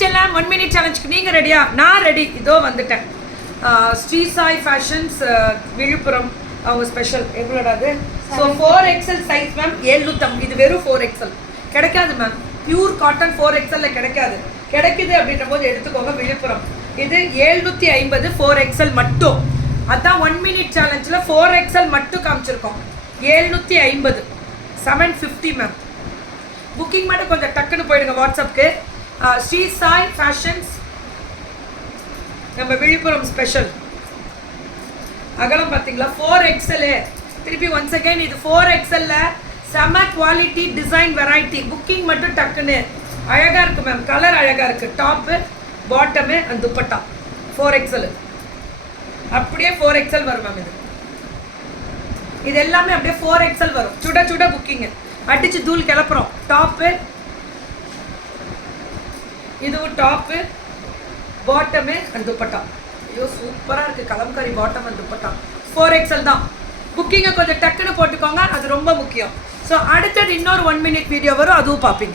செல்லம் 1 minute சேலஞ்சுக்கு நீங்கள் ரெடியா? நான் ரெடி, இதோ வந்துட்டேன். ஸ்ரீ சாய் ஃபேஷன்ஸ் விழுப்புரம் அவங்க ஸ்பெஷல் எவ்வளோடா அது? So 4XL size ma'am 750. இது வெறும் 4XL கிடைக்காது மேம். பியூர் காட்டன் 4XL கிடைக்காது. கிடைக்குது அப்படின்ற போது எடுத்துக்கோங்க. விழுப்புரம் இது 750 4XL மட்டும். அதான் 1 minute சேலஞ்சில் 4XL மட்டும் காமிச்சிருக்கோம். 750 750 மேம். புக்கிங் மட்டும் கொஞ்சம் டக்குன்னு போயிடுங்க வாட்ஸ்அப்புக்கு. ஸ்ரீ சாய் ஃபேஷன்ஸ் நம்ம விழுப்புரம் ஸ்பெஷல். அகலம் பார்த்தீங்களா 4XL. திருப்பி ஒன்ஸ் அகைன் இது 4XL செம குவாலிட்டி டிசைன் வெரைட்டி. புக்கிங் மட்டும் டக்குன்னு. அழகாக இருக்குது மேம், கலர் அழகாக இருக்குது. டாப்பு பாட்டமு அந்த துப்பட்டா 4XL அப்படியே 4XL வரும் மேம். இது எல்லாமே அப்படியே 4XL வரும். சுட சுட புக்கிங்கு அடிச்சு தூள் கிளப்புறோம். டாப்பு இதுவும் டாப்பு பாட்டமு அண்ட் துப்பட்டா. ஐயோ சூப்பராக இருக்குது. Kalamkari bottom and dupatta 4XL தான். புக்கிங்கை கொஞ்சம் டக்குன்னு போட்டுக்கோங்க, அது ரொம்ப முக்கியம். ஸோ அடுத்தது இன்னொரு 1 minute வீடியோ வரும், அதுவும் பார்ப்பீங்க.